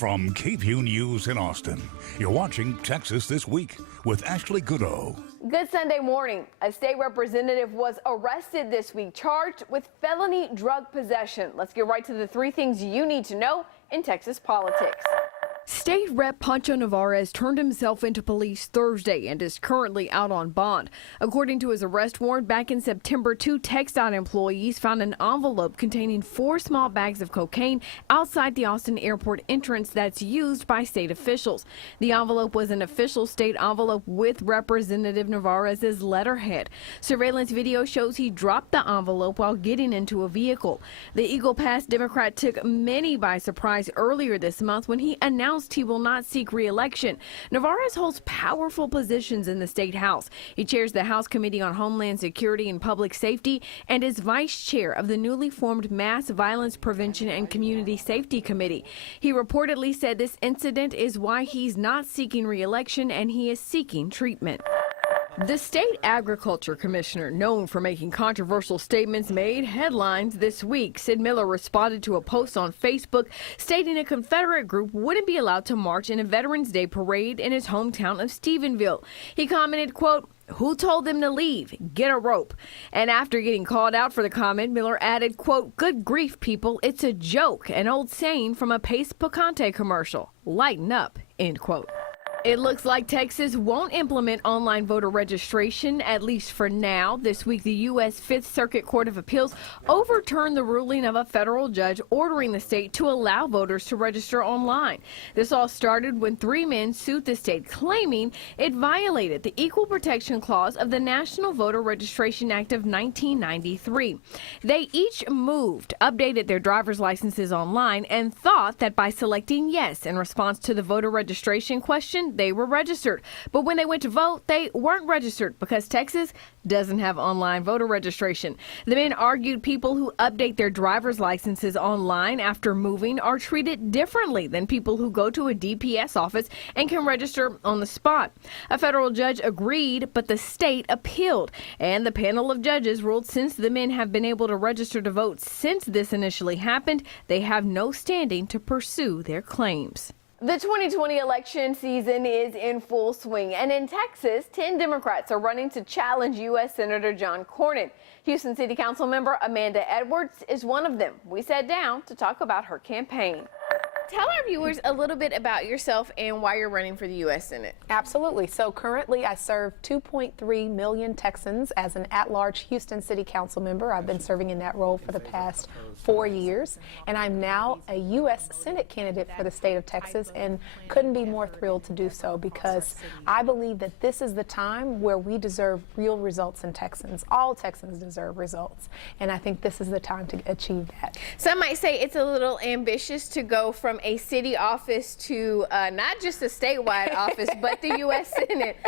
From KVUE News in Austin, you're watching Texas This Week with Ashley Goodo. Good Sunday morning. A state representative was arrested this week, charged with felony drug possession. Let's get right to the three things you need to know in Texas politics. State Rep Pancho Navarez turned himself into police Thursday and is currently out on bond. According to his arrest warrant, back in September, 2 TxDOT employees found an envelope containing 4 small bags of cocaine outside the Austin airport entrance that's used by state officials. The envelope was an official state envelope with Representative Navarez's letterhead. Surveillance video shows he dropped the envelope while getting into a vehicle. The Eagle Pass Democrat took many by surprise earlier this month when he announced he will not seek re-election. Navarez holds powerful positions in the state house. He chairs the House Committee on Homeland Security and Public Safety and is vice chair of the newly formed Mass Violence Prevention and Community Safety Committee. He reportedly said this incident is why he's not seeking re-election and he is seeking treatment. The state agriculture commissioner, known for making controversial statements, made headlines this week. Sid Miller responded to a post on Facebook stating a Confederate group wouldn't be allowed to march in a Veterans Day parade in his hometown of Stephenville. He commented, quote, "Who told them to leave? Get a rope." And after getting called out for the comment, Miller added, quote, "Good grief, people, it's a joke, an old saying from a Pace Picante commercial. Lighten up," end quote. It looks like Texas won't implement online voter registration, at least for now. This week, the U.S. Fifth Circuit Court of Appeals overturned the ruling of a federal judge ordering the state to allow voters to register online. This all started when 3 men sued the state, claiming it violated the Equal Protection Clause of the National Voter Registration Act of 1993. They each updated their driver's licenses online, and thought that by selecting yes in response to the voter registration question, they were registered. But when they went to vote, they weren't registered because Texas doesn't have online voter registration. The men argued people who update their driver's licenses online after moving are treated differently than people who go to a DPS office and can register on the spot. A federal judge agreed, but the state appealed. And the panel of judges ruled since the men have been able to register to vote since this initially happened, they have no standing to pursue their claims. The 2020 election season is in full swing, and in Texas, 10 Democrats are running to challenge U.S. Senator John Cornyn. Houston City Councilmember Amanda Edwards is one of them. We sat down to talk about her campaign. Tell our viewers a little bit about yourself and why you're running for the U.S. Senate. Absolutely. So currently I serve 2.3 million Texans as an at-large Houston City Council member. I've been serving in that role for the past 4 years, and I'm now a U.S. Senate candidate for the state of Texas, and couldn't be more thrilled to do so because I believe that this is the time where we deserve real results in Texans. All Texans deserve results, and I think this is the time to achieve that. Some might say it's a little ambitious to go from a city office to not just a statewide office, but the U.S. Senate.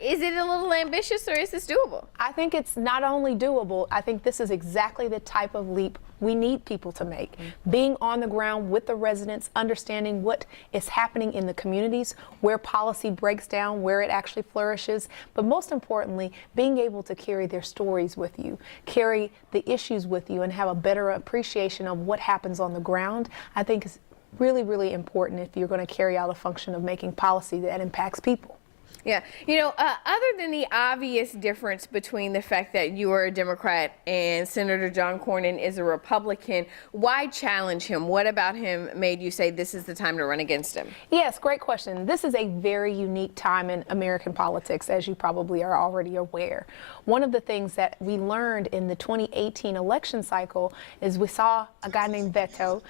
Is it a little ambitious, or is this doable? I think it's not only doable, I think this is exactly the type of leap we need people to make. Being on the ground with the residents, understanding what is happening in the communities, where policy breaks down, where it actually flourishes, but most importantly, being able to carry their stories with you, carry the issues with you, and have a better appreciation of what happens on the ground, I think is really, really important if you're going to carry out a function of making policy that impacts people. Yeah. You know, other than the obvious difference between the fact that you are a Democrat and Senator John Cornyn is a Republican, why challenge him? What about him made you say this is the time to run against him? Yes, great question. This is a very unique time in American politics, as you probably are already aware. One of the things that we learned in the 2018 election cycle is we saw a guy named Beto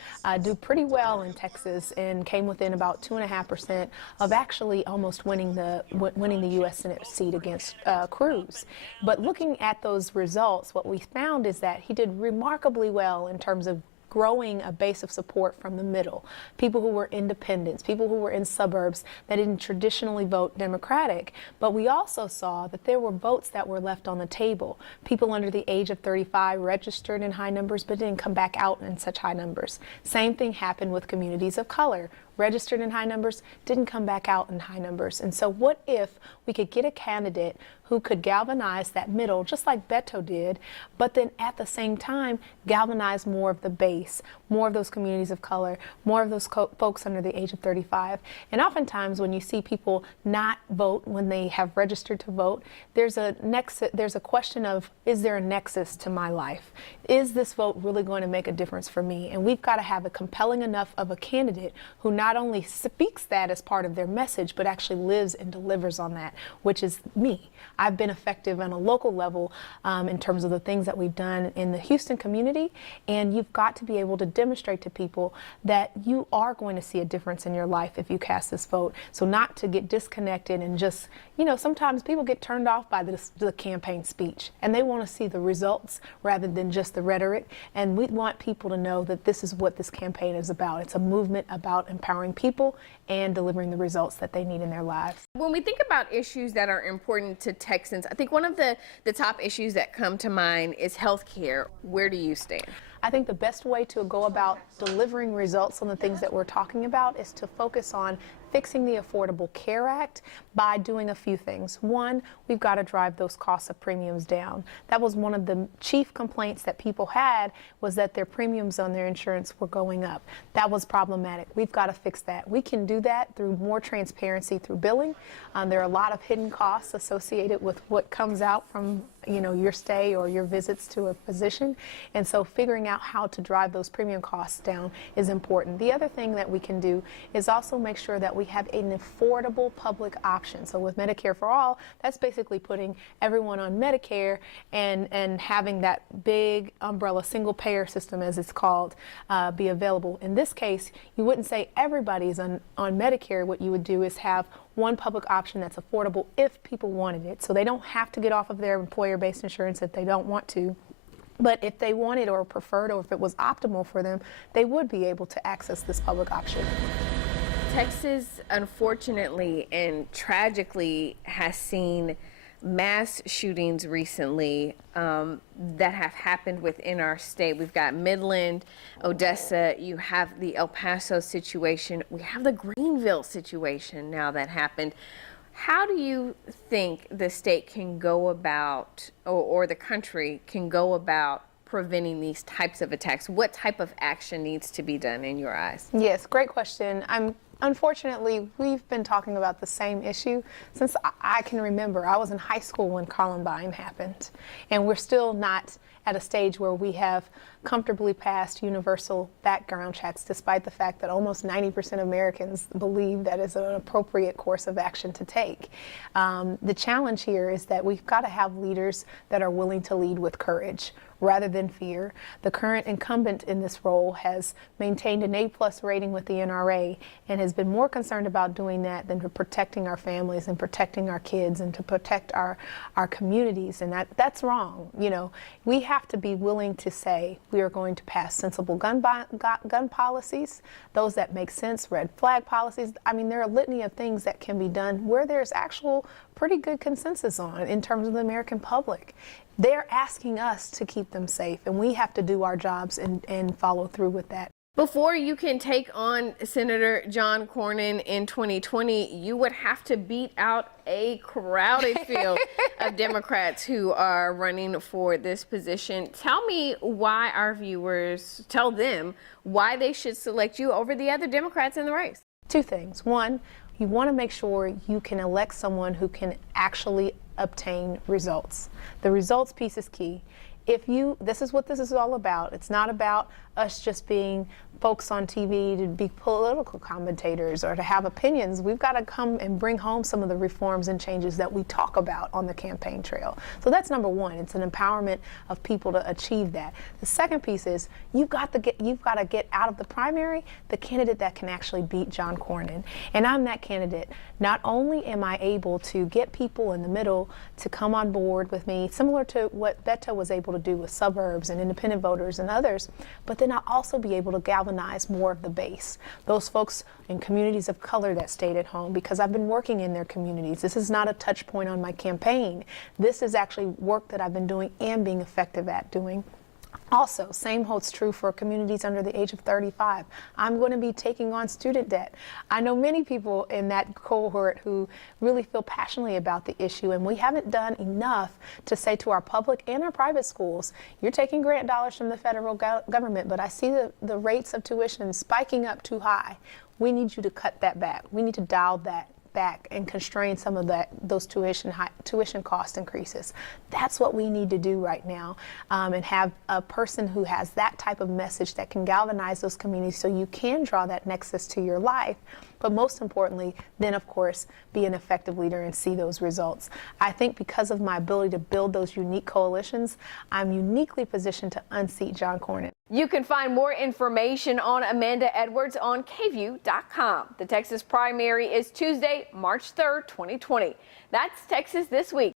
do pretty well in Texas and came within about 2.5% of actually almost winning the U.S. Senate seat against Cruz. But looking at those results, what we found is that he did remarkably well in terms of growing a base of support from the middle, people who were independents, people who were in suburbs that didn't traditionally vote Democratic. But we also saw that there were votes that were left on the table. People under the age of 35 registered in high numbers but didn't come back out in such high numbers. Same thing happened with communities of color. Registered in high numbers, didn't come back out in high numbers. And so what if we could get a candidate who could galvanize that middle, just like Beto did, but then at the same time galvanize more of the base? base, more of those communities of color, more of those folks under the age of 35. And oftentimes when you see people not vote when they have registered to vote, there's a question of, is there a nexus to my life? Is this vote really going to make a difference for me? And we've got to have a compelling enough of a candidate who not only speaks that as part of their message, but actually lives and delivers on that, which is me. I've been effective on a local level in terms of the things that we've done in the Houston community, and you've got to be able to demonstrate to people that you are going to see a difference in your life if you cast this vote. So not to get disconnected and just, you know, sometimes people get turned off by the campaign speech, and they want to see the results rather than just the rhetoric. And we want people to know that this is what this campaign is about. It's a movement about empowering people and delivering the results that they need in their lives. When we think about issues that are important to Texans, I think one of the top issues that come to mind is health care. Where do you stand? I think the best way to go about delivering results on the things that we're talking about is to focus on fixing the Affordable Care Act by doing a few things. One, we've got to drive those costs of premiums down. That was one of the chief complaints that people had, was that their premiums on their insurance were going up. That was problematic. We've got to fix that. We can do that through more transparency through billing. There are a lot of hidden costs associated with what comes out from, you know, your stay or your visits to a physician. And so figuring out how to drive those premium costs down is important. The other thing that we can do is also make sure that we have an affordable public option. So with Medicare for All, that's basically putting everyone on Medicare and having that big umbrella single payer system, as it's called, be available. In this case, you wouldn't say everybody's on Medicare. What you would do is have one public option that's affordable if people wanted it. So they don't have to get off of their employer-based insurance if they don't want to. But if they wanted or preferred, or if it was optimal for them, they would be able to access this public option. Texas, unfortunately and tragically, has seen mass shootings recently that have happened within our state. We've got Midland, Odessa, you have the El Paso situation, we have the Greenville situation now that happened. How do you think the state can go about, or the country can go about, preventing these types of attacks? What type of action needs to be done in your eyes? Yes, great question. Unfortunately, we've been talking about the same issue since I can remember. I was in high school when Columbine happened, and we're still not at a stage where we have comfortably passed universal background checks, despite the fact that almost 90% of Americans believe that is an appropriate course of action to take. The challenge here is that we've got to have leaders that are willing to lead with courage rather than fear. The current incumbent in this role has maintained an A+ rating with the NRA and has been more concerned about doing that than to protecting our families and protecting our kids and to protect our communities, and that's wrong. You know, we have to be willing to say we are going to pass sensible gun policies, those that make sense, red flag policies. I mean, there are a litany of things that can be done where there's actual pretty good consensus on in terms of the American public. They're asking us to keep them safe, and we have to do our jobs and follow through with that. Before you can take on Senator John Cornyn in 2020, you would have to beat out a crowded field of Democrats who are running for this position. Tell me why our viewers, tell them why they should select you over the other Democrats in the race. Two things. One, you want to make sure you can elect someone who can actually obtain results. The results piece is key. This is what this is all about. It's not about us just being folks on TV to be political commentators or to have opinions. We've got to come and bring home some of the reforms and changes that we talk about on the campaign trail. So that's number one. It's an empowerment of people to achieve that. The second piece is you've got to get out of the primary the candidate that can actually beat John Cornyn. And I'm that candidate. Not only am I able to get people in the middle to come on board with me, similar to what Beto was able to do with suburbs and independent voters and others, but then I'll also be able to galvanize more of the base, those folks in communities of color that stayed at home, because I've been working in their communities. This is not a touch point on my campaign. This is actually work that I've been doing and being effective at doing. Also, same holds true for communities under the age of 35. I'm going to be taking on student debt. I know many people in that cohort who really feel passionately about the issue, and we haven't done enough to say to our public and our private schools, you're taking grant dollars from the federal government, but I see the rates of tuition spiking up too high. We need you to cut that back. We need to dial that back and constrain some of those tuition cost increases. That's what we need to do right now, and have a person who has that type of message that can galvanize those communities so you can draw that nexus to your life. But most importantly, then of course, be an effective leader and see those results. I think because of my ability to build those unique coalitions, I'm uniquely positioned to unseat John Cornyn. You can find more information on Amanda Edwards on KVUE.com. The Texas primary is Tuesday, March 3rd, 2020. That's Texas This Week.